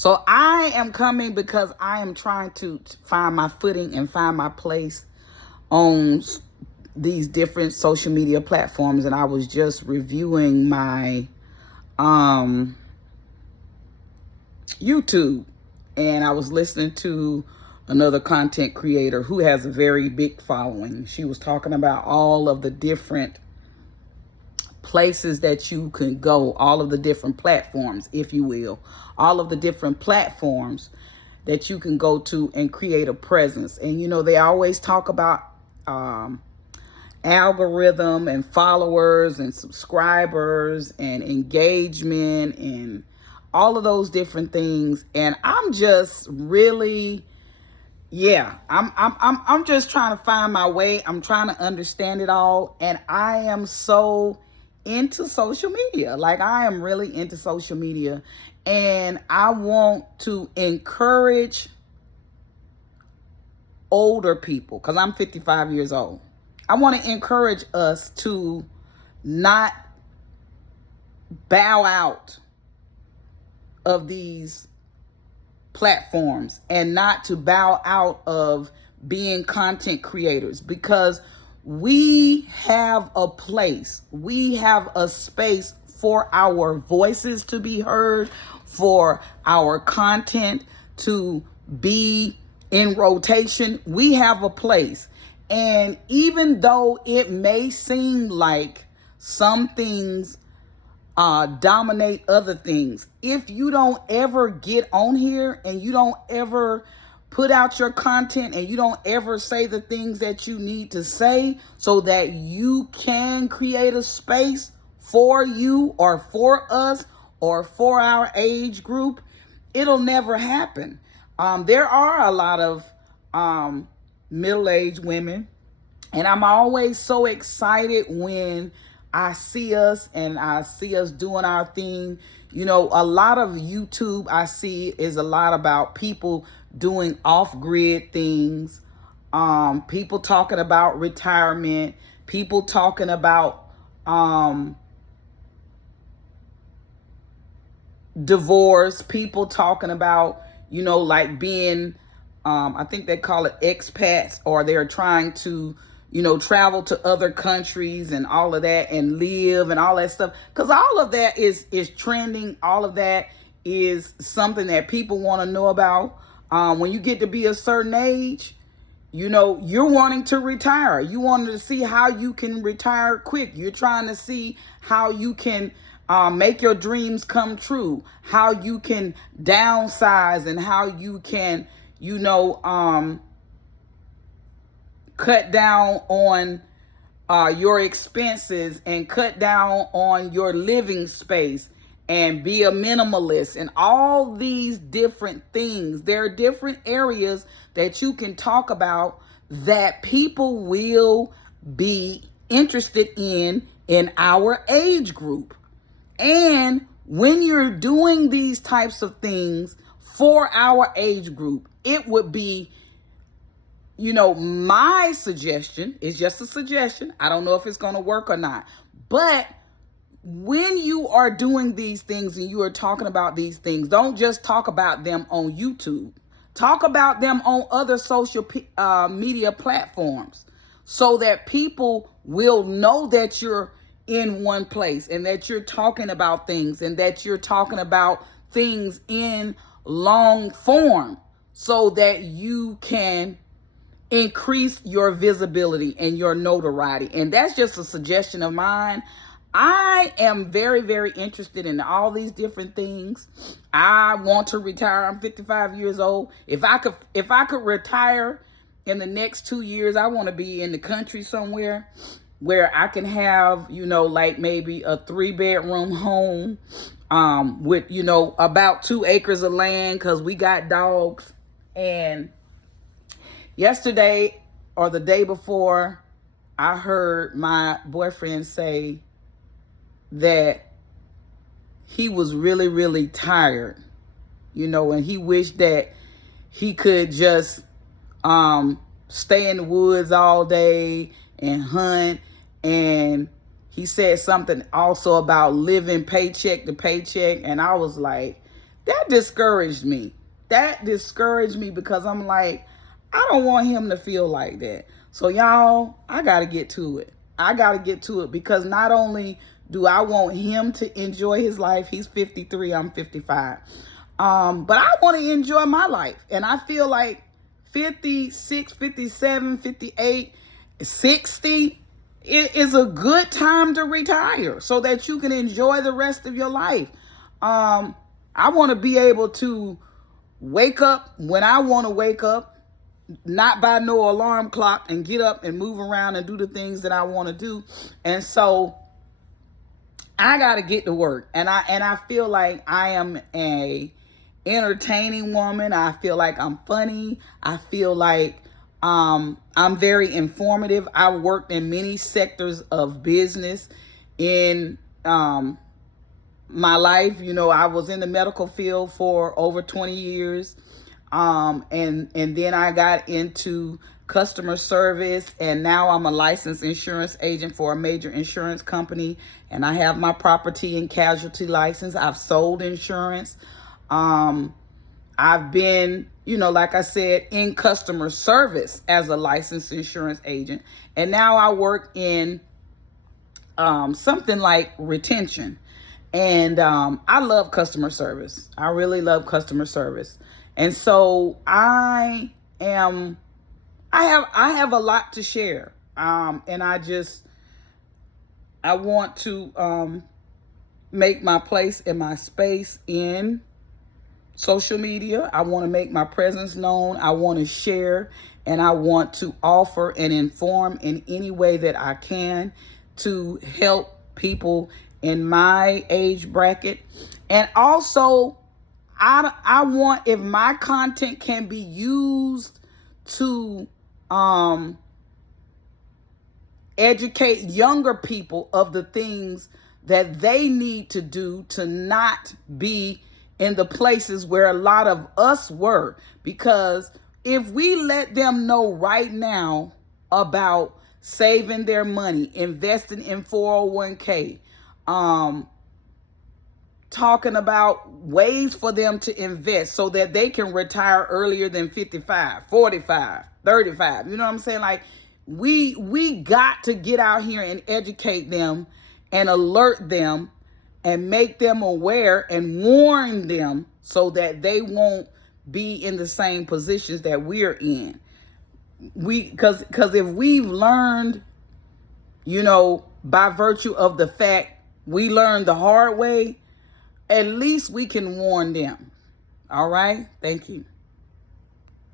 So I am coming because I am trying to find my footing and find my place on these different social media platforms. And I was just reviewing my YouTube, and I was listening to another content creator who has a very big following. She was talking about all of the different places that you can go, all of the different platforms, if you will, all of the different platforms that you can go to and create a presence. And they always talk about algorithm and followers and subscribers and engagement and all of those different things. And I'm just really, I'm just trying to find my way. I'm trying to understand it all. And I am so into social media. Like, I am really into social media. And I want to encourage older people, because I'm 55 years old. I want to encourage us to not bow out of these platforms and not to bow out of being content creators, because we have a place, we have a space for our voices to be heard, for our content to be in rotation. We have a place. And even though it may seem like some things dominate other things, if you don't ever get on here and you don't ever put out your content and you don't ever say the things that you need to say so that you can create a space for you or for us or for our age group, it'll never happen. There are a lot of middle-aged women, and I'm always so excited when I see us doing our thing. A lot of YouTube I see is a lot about people doing off-grid things, people talking about retirement, people talking about divorce, people talking about, like being, I think they call it expats, or they're trying to, travel to other countries and all of that and live and all that stuff. Because all of that is trending. All of that is something that people want to know about. When you get to be a certain age, you're wanting to retire. You wanting to see how you can retire quick. You're trying to see how you can make your dreams come true, how you can downsize, and how you can, cut down on your expenses and cut down on your living space and be a minimalist and all these different things. There are different areas that you can talk about that people will be interested in our age group. And when you're doing these types of things for our age group, it would be, my suggestion is just a suggestion. I don't know if it's going to work or not. But when you are doing these things and you are talking about these things, don't just talk about them on YouTube. Talk about them on other social media platforms so that people will know that you're in one place and that you're talking about things and that you're talking about things in long form so that you can increase your visibility and your notoriety. And that's just a suggestion of mine. I am very, very interested in all these different things. I want to retire. I'm 55 years old. If I could retire in the next 2 years, I want to be in the country somewhere where I can have, like maybe a 3-bedroom home with, about 2 acres of land, because we got dogs. And yesterday or the day before, I heard my boyfriend say that he was really, really tired, and he wished that he could just stay in the woods all day and hunt. And he said something also about living paycheck to paycheck. And I was like, That discouraged me. That discouraged me because I'm like, I don't want him to feel like that. So y'all, I got to get to it. I got to get to it because not only do I want him to enjoy his life, he's 53, I'm 55. But I want to enjoy my life. And I feel like 56, 57, 58, 60, it is a good time to retire so that you can enjoy the rest of your life. I want to be able to wake up when I want to wake up, not by no alarm clock, and get up and move around and do the things that I want to do. And so I got to get to work. And I feel like I am a entertaining woman. I feel like I'm funny. I feel like I'm very informative. I worked in many sectors of business in my life. You know, I was in the medical field for over 20 years. And then I got into customer service, and now I'm a licensed insurance agent for a major insurance company, and I have my property and casualty license. I've sold insurance. I've been, you know, like I said, in customer service as a licensed insurance agent, and now I work in something like retention. And I love customer service. I really love customer service. And so I have a lot to share. And I want to make my place and my space in social media. I want to make my presence known. I want to share, and I want to offer and inform in any way that I can to help people in my age bracket. And also, I want, if my content can be used to educate younger people of the things that they need to do to not be in the places where a lot of us were. Because if we let them know right now about saving their money, investing in 401k, talking about ways for them to invest so that they can retire earlier than 55, 45, 35. You know what I'm saying? Like, we got to get out here and educate them and alert them and make them aware and warn them so that they won't be in the same positions that we're in. Because if we've learned, you know, by virtue of the fact we learned the hard way, at least we can warn them. All right? Thank you.